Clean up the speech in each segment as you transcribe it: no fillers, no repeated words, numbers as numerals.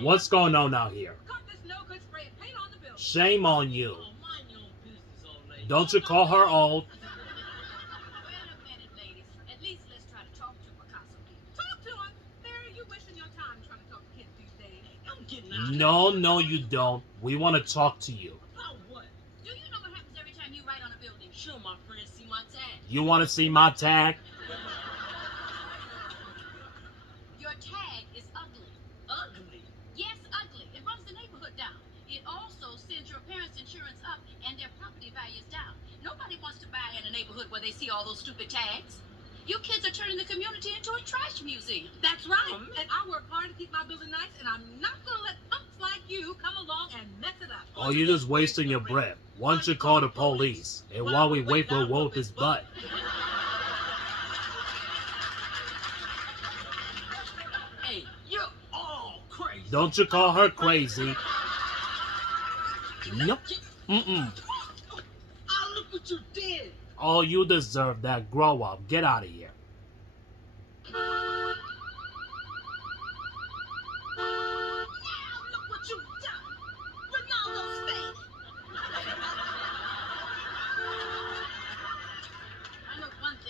What's going on out here? Shame on you. Don't you call her old? No, no, you don't. We want to talk to you. You want to see my tag? Oh, you're just wasting your breath. Why don't you call the police? And while we wait, we'll whoop his butt. Hey, you're all crazy. Don't you call her crazy. Nope. Mm-mm. Oh, look what you did. Oh, you deserve that. Grow up. Get out of here. Look what you've done. Ronaldo's faded.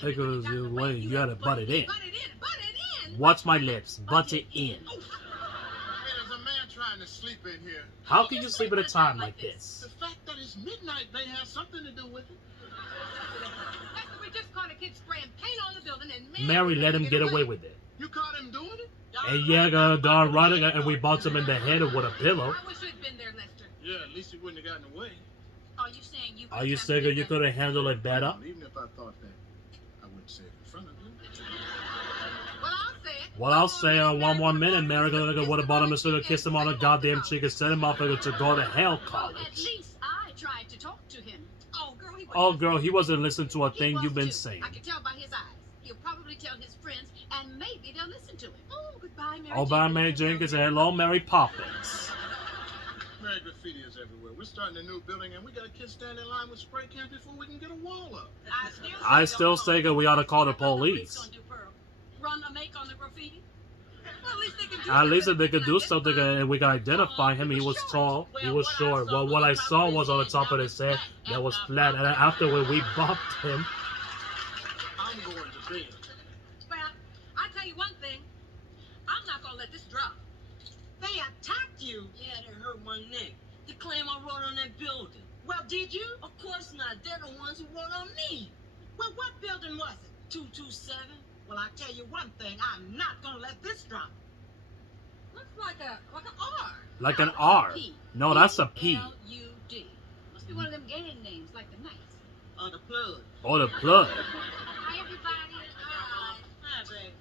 Take it away. You gotta butt it in. Watch my lips. Butt it in. Hey, there's a man trying to sleep in here. How can you sleep at a time like this? The fact that it's midnight may have something to do with it. Mary let him get away with it. You caught him doing it? And yeah, darn right, and we bumped him in the head with a pillow. Yeah, at least he wouldn't have gotten away. Are you saying you could have handled it better? Even if I thought that, I wouldn't say it in front of you. Well, I'll say one more minute, Mary would have bought him instead of kissed him on the goddamn cheek and sent him off to go to hell college. Oh, girl, he wasn't listening to a thing you've been saying. I can tell by his eyes. He'll probably tell his friends, and maybe they'll listen to him. Oh, goodbye, Mary. Oh, bye, Mary Jenkins, and hello, Mary Poppins. Mary graffiti is everywhere. We're starting a new building, and we got kids standing in line with spray cans before we can get a wall up. I still say that we ought to call the police. Run a make on the graffiti? At least if they could do something and we can identify him. He was tall, he was short. Well, what I saw was on the top of his head that was flat. And afterward, we bumped him. I'm going to bed. Well, I tell you one thing. I'm not going to let this drop. They attacked you? Yeah, they hurt my neck. The claim I wrote on that building. Well, did you? Of course not. They're the ones who wrote on me. Well, what building was it? 227. Well, I tell you one thing. I'm not going to let this drop. Looks like an R. Like an R. No, that's a P. P-L-U-D. Must be one of them gang names, like the Knights. Or the plug. Oh, the plug. Hi, everybody. Hi, babe.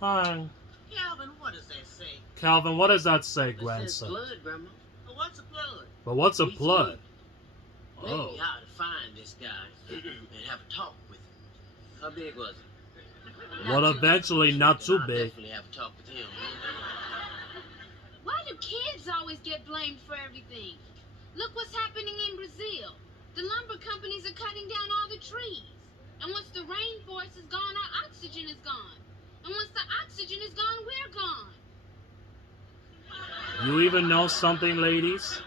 Hi. Calvin, what does that say? Calvin, what does that say, It says grandson? blood, Grandma. Well, what's a blood? But what's a plug? Maybe Oh. I ought to find this guy and have a talk with him. How big was he? Well, eventually, not too I'll big. definitely have a talk with him. Why do kids always get blamed for everything? Look what's happening in Brazil. The lumber companies are cutting down all the trees. And once the rainforest is gone, our oxygen is gone. And once the oxygen is gone, we're gone. You even know something, ladies?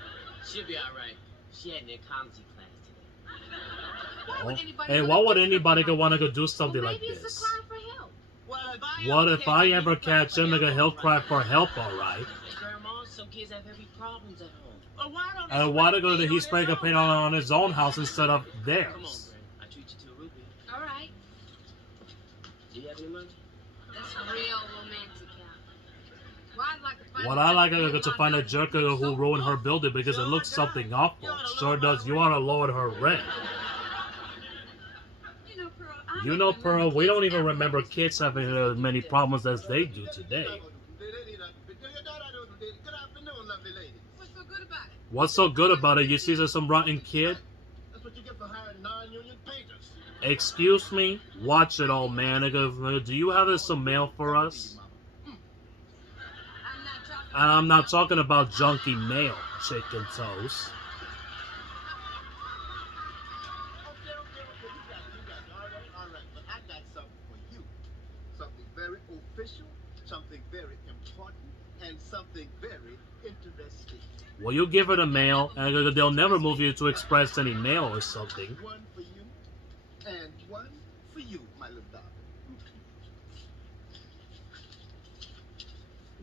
She'll be all right. She had an ecology class today. Oh. Hey, why would anybody want to go do something Well, like maybe it's this? a cry for help. What if I ever catch him, he'll cry for help, alright? Hey, Grandma, some kids have heavy problems at home. Well, why don't And why did he spray a paint on his own house instead of Come on, theirs? Grandma. I treat you to a rupee. All right. Do you have any money? That's real romantic, Calvin. Well, I'd like to find What I like to find a jerk who ruined her building because it looks something awful. Sure does. You want to lower her rent. You know, Pearl, we don't even remember kids having as many problems as they do today. Good afternoon, lovely lady. What's so good about it? What's so good about it? You see there's some rotten kid? That's what you get for hiring non-union painters. Excuse me? Watch it, old man. Do you have some mail for us? And I'm not talking about junky mail, chicken toast. All right. But I got something for you. Something very official, something very important, and something very very interesting. Well, you give her the mail, and they'll never move you to express any mail or something. One for you, and one for you, my little darling.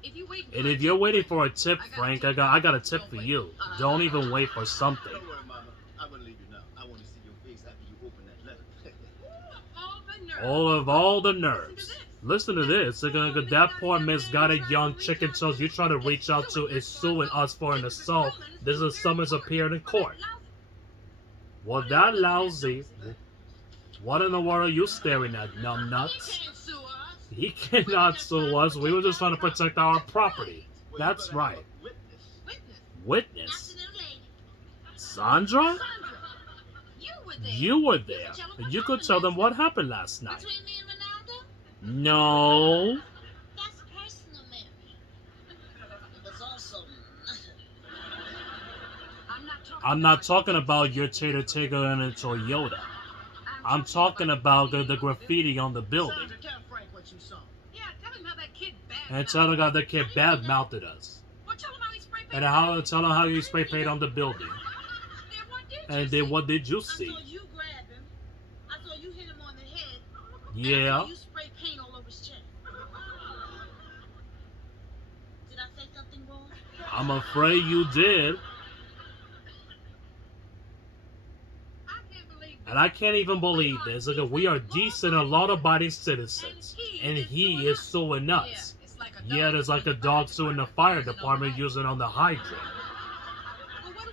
If you wait And if you're waiting for a tip, Frank, I got a tip for you. Don't even wait for something. Don't worry, Mama. I wouldn't leave you now. I want to see your face after you open that letter. All the nerves. Listen to this. That poor misguided young chicken toes you try to reach out to is suing us for an assault. This is summons appeared in court. Well, that lousy. What in the world are you staring at, numbnuts? He cannot sue us. We were just trying to protect our property. Well, That's you better have right. a witness. Witness? Sandra? You were there. You could tell them what happened last night. Between me and Ronaldo? No. That's personal, Mary. It was also I'm not talking about your Tater Tigger and a Toyota. I'm talking about the graffiti on the building. Sandra, tell Frank what you saw. Yeah, tell him how that kid bad. And tell the kid bad mouthed us. Well, tell him how he spray And tell him how you spray paint on the building. And then what did you I see? saw you grab him. I saw you hit him on the head. Yeah. You spray paint all over his chest. Did I say something wrong? I'm afraid you did. And I can't even believe this. Look, we are decent and law-abiding citizens. And he is suing us. Yeah, there's like a dog suing the fire department using on the hydrant. Well, what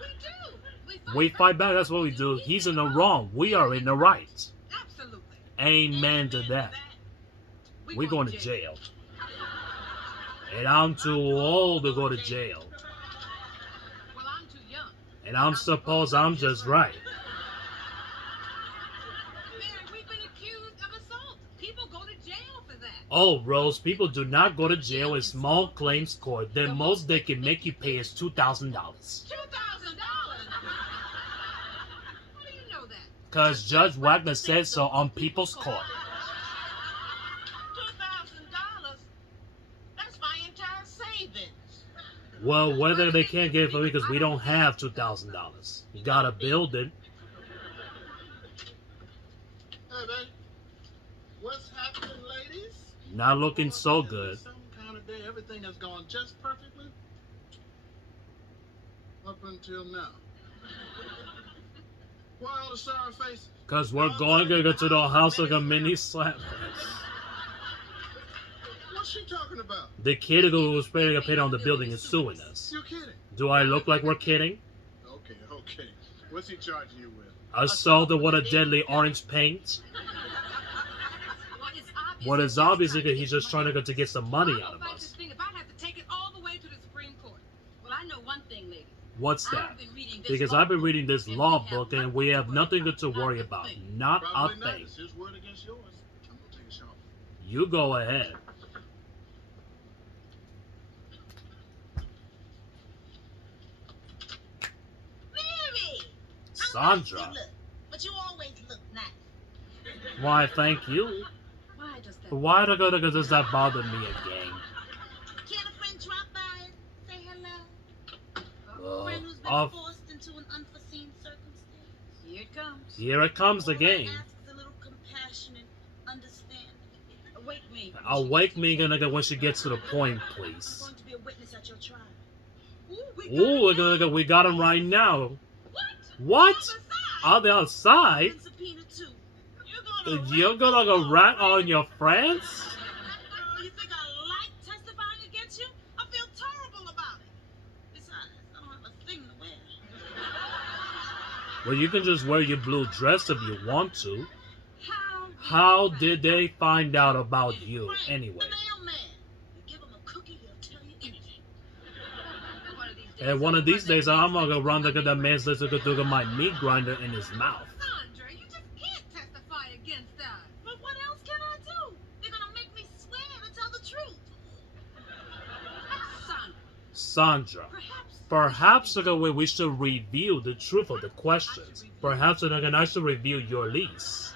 do? We fight back, that's what we do. He's in the wrong. We are in the right. Absolutely. Amen to that. We're going to jail. And I'm too old to go to jail. Well, I'm too young. And I'm supposed I'm just right. Man, we've been accused of assault. People go to jail for that. Oh, Rose, people do not go to jail in small claims court. The most they can make you pay is $2,000. $2,000. How do you know that? Because Judge Wagner said so on People's Court. $2,000. That's my entire savings. Well, whether they can't give it for me because we don't have $2,000. You gotta build it. Hey, babe. What's happening, ladies? Not looking so good. Some kind of day, everything has gone just perfectly. Up until now. Why all the sour faces? Because we're going to go to the house like a mini slap. What's she talking about? The kid who was paying a paint on the building is suing us. You're kidding. Do I look like we're kidding? Okay. What's he charging you with? Assault with a deadly orange paint? What is obviously that he's just trying to get some money out of us. If I have to take it all the way to the Supreme Court. Well, I know one thing, ladies. What's that? Because I've been reading this law book and we have nothing to worry about. Not a Probably not. thing. It's his word against yours. I'm gonna take a shower. You go ahead. Mary! Sandra. You look, but you always look nice. Why, thank you. Why does that? Why does that bother me again? Can a friend drop by and say hello? A friend who's been Off. forced into an unforeseen circumstance? Here it comes. Here it comes All I again. ask is a little compassion and understanding. Awake me. Awake me when she gets to the point, I'm please. going to be a witness at your trial. Ooh, we got him right now. What? What? On the outside? Been subpoenaed too. You're gonna go rat on your friends? Girl, you think I like testifying against you? I feel terrible about it. Besides, I don't have a thing to wear. Well, you can just wear your blue dress if you want to. How did they find out about you Frank, anyway? The mailman. You give him a cookie, he'll tell you anything. And one of these days, I'm gonna go run that man's list to do my meat grinder in his mouth. Sandra, you just can't testify against us. But what else can I do? They're gonna make me swear to tell the truth. Sandra, Perhaps we should review the truth of the questions. Perhaps I should review your lease.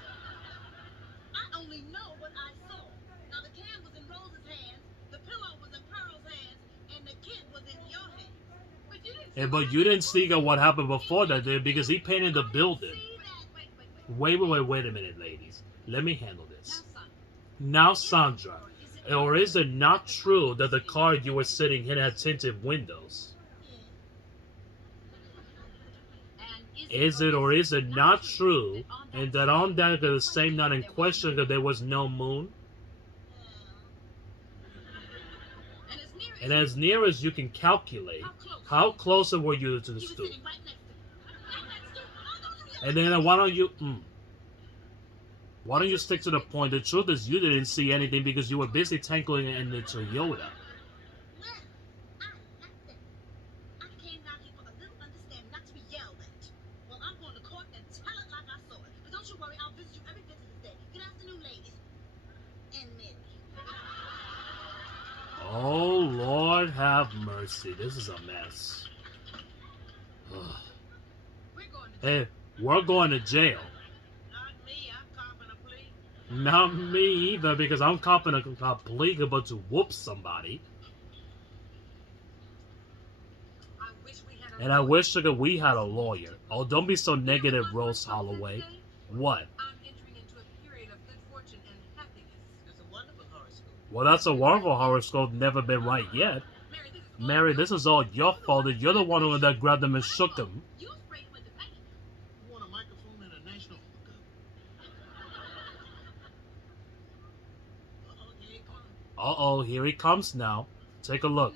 I only know what I saw. Now the can was in Rose's hands, the pillow was in Pearl's hands, and the kid was in your But you didn't see what happened before that, dude, because he painted the building. Wait a minute, ladies. Let me handle this. Now, Sandra, or is it not true that the car you were sitting in had tinted windows? Is it or is it not true, and that on that the same night in question that there was no moon? And as near as you can calculate, how close were you to the stoop? And then why don't you stick to the point? The truth is you didn't see anything because you were busy tankling in the Toyota. Oh, Lord have mercy. This is a mess. Ugh. Hey, we're going to jail. Not me either, because I'm copping a plea about to whoop somebody. And I wish that we had a lawyer. Oh, don't be so negative, Rose Holloway. What? Well, that's a wonderful horoscope, never been right yet. Mary, this is all your fault. You're the one who that grabbed him and shook him. You want a microphone and a national hookup? Uh-oh, here he comes now. Take a look.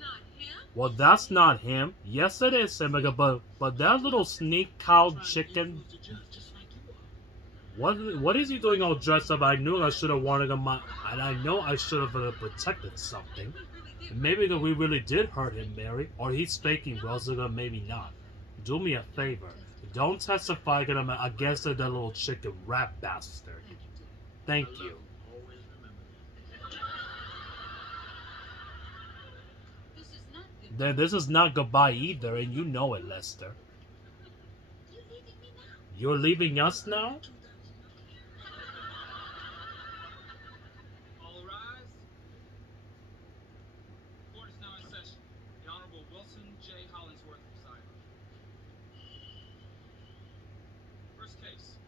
Well, that's not him. Yes, it is, Semiga, but that little sneak cow chicken... What is he doing all dressed up? I knew I should have wanted him, and I know I should have protected something. Maybe that we really did hurt him, Mary, or he's faking Rosa, maybe not. Do me a favor. Don't testify against that little chicken rat bastard. Thank you. This is not goodbye either, and you know it, Lester. You're leaving us now? All rise. Court is now in session. The Honorable Wilson J. Hollingsworth presiding. First case.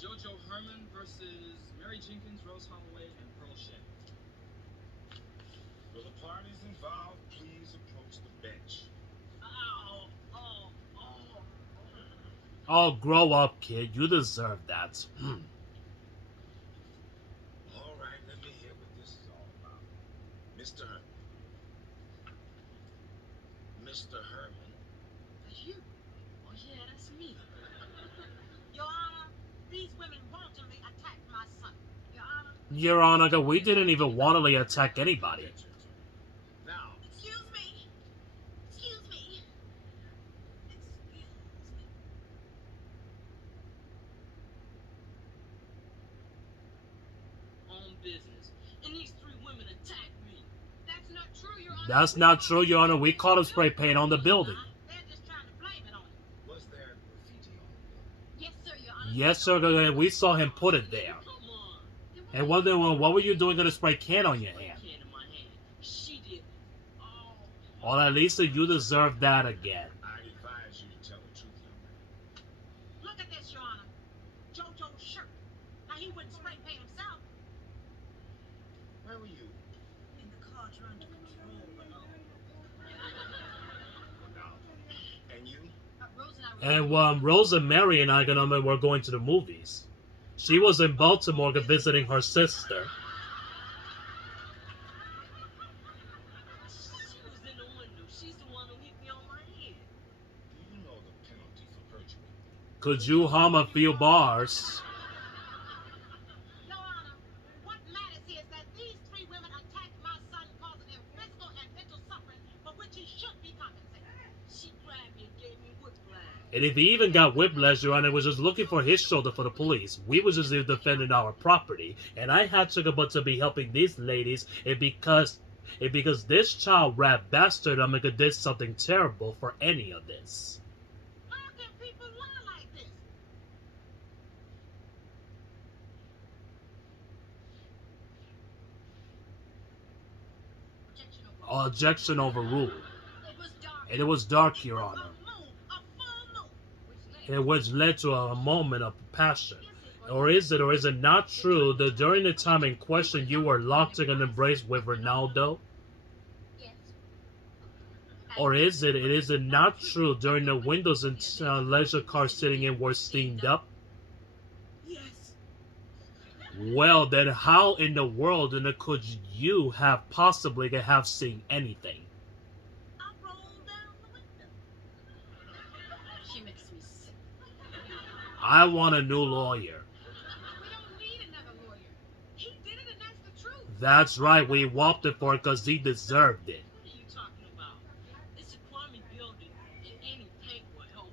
JoJo Herman versus Mary Jenkins, Rose Holloway, and Pearl Shea. Will the parties involved please approach the bench? Oh, grow up, kid. You deserve that. All right, let me hear what this is all about. Mr. Herman. Mr. Herman. That's you. Oh, yeah, that's me. Your Honor, these women wantonly attacked my son. Your Honor. Your Honor, we didn't even wantonly attack anybody. Now, Excuse me. Excuse me. On business. And these three women attacked me. That's not true, Your Honor. That's not true, Your Honor. We caught him spray paint on the building. They're just trying to blame it on you. was there graffiti on the building? Yes, sir, Your Honor. Yes, sir. We saw him put it there. Come on. And what were you doing with a spray can on your hand? Can in my hand. She did. Oh. Well, at least you deserve that again. I'd advise you to tell the truth, young man. Look at this, Your Honor. JoJo's shirt. Now, he wouldn't spray paint himself. Where were you? In the car trying to control it all. No. And you? Rose and I were... And Rose and Mary and I were going to the movies. She was in Baltimore visiting her sister. She was in the window. She's the one who hit me on my head. Do you know the penalty for perjury? Could you hum a few bars? Your Honor, what matters is that these three women attacked my son, causing him physical and mental suffering for which he should be compensated. She grabbed me and gave me whiplash. And if he even got whiplash, Your Honor, was just looking for his shoulder for the police. We was just defending our property. And I had to be helping these ladies, and because this child rat bastard did something terrible for any of this. How can people lie like this? Objection overruled. It was dark And it was dark, Your Honor. A full moon. Which led to a moment of passion. Or is it not true that during the time in question you were locked in an embrace with Ronaldo? Yes. Or is it not true during the windows and leisure car sitting in were steamed up? Yes. Well, then how in the world could you have possibly have seen anything? I rolled down the window. She makes me sick. I want a new lawyer. We don't need another lawyer. He did it, and that's the truth. That's right, we whopped it for it because he deserved it. What are you talking about? It's a crummy building, and any paint will help.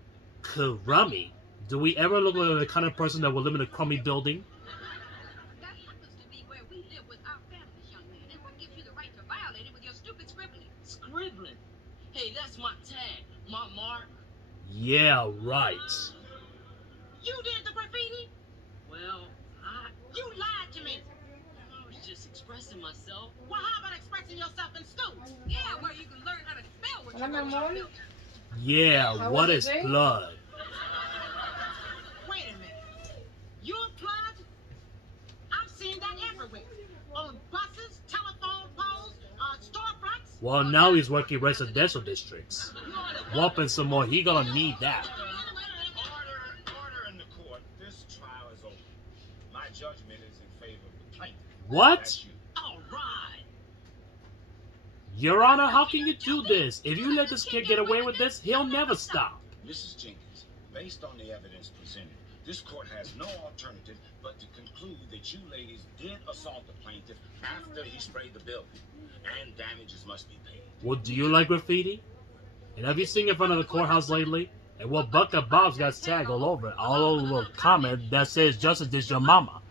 Crummy? Do we ever look like the kind of person that will live in a crummy building? That happens to be where we live with our families, young man. And what gives you the right to violate it with your stupid scribbling? Scribbling. Hey, that's my tag, my mark. Yeah, right. You did the graffiti? Well, You lied to me. I was just expressing myself. Well, how about expressing yourself in school? Yeah, where you can learn how to spell what Hola, mi amor. Yeah, How what was is it, Jay? blood? Wait a minute. Your blood? I've seen that everywhere. On buses, telephone poles, storefronts. Well, now he's working residential districts. Whopping some more, he gonna need that. Order in the court. This trial is over. My judgment is in favor of the plaintiff. What? That's you. All right. Your Honor, how can you do this? If you let this kid get away with this, he'll never stop. Mrs. Jenkins, based on the evidence presented, this court has no alternative but to conclude that you ladies did assault the plaintiff after he sprayed the building, and damages must be paid. Well, do you like graffiti? And have you seen in front of the courthouse lately? And well, Bucket Bob's got tag all over a comment that says, "Justice is your mama."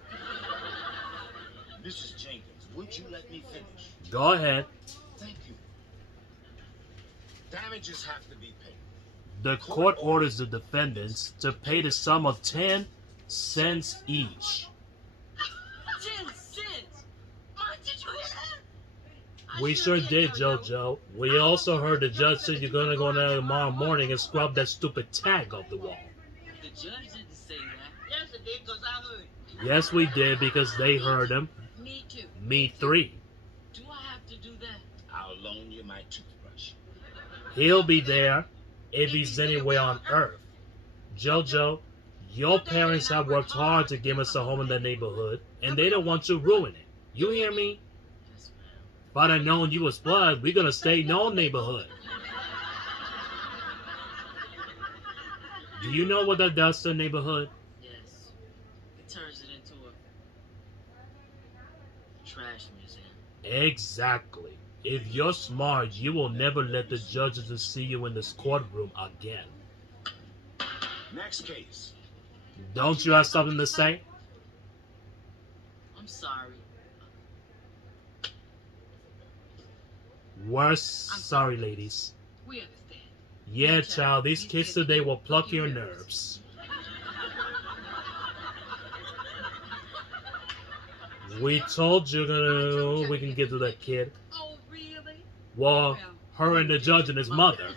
Mrs. Jenkins, would you let me finish? Go ahead. Thank you. Damages have to be paid. The court orders the defendants to pay the sum of 10 cents each. 10 cents. Mom, did you hear that? We sure did, JoJo. We also heard the judge said you're gonna go down tomorrow morning and scrub that stupid tag off the wall. The judge didn't say that. Yes, it did, because I heard it. Yes, we did because they heard him. Me too. Me 3. Do I have to do that? I'll loan you my toothbrush. He'll be there if he's anywhere on earth. JoJo, your parents have worked hard to give us a home in the neighborhood, and they don't want to ruin it. You hear me? Yes, ma'am. If I'd have known you was blood, we're gonna stay in no neighborhood. Do you know what that does to a neighborhood? Yes. It turns it into a trash museum. Exactly. If you're smart, you will never let the judges see you in this courtroom again. Next case. Don't you have something to say? I'm sorry. We're sorry, ladies. We understand. Yeah, child, these kids today will pluck your nerves. We told you we can get to that kid. Oh, really? Well, her and the judge and his mother.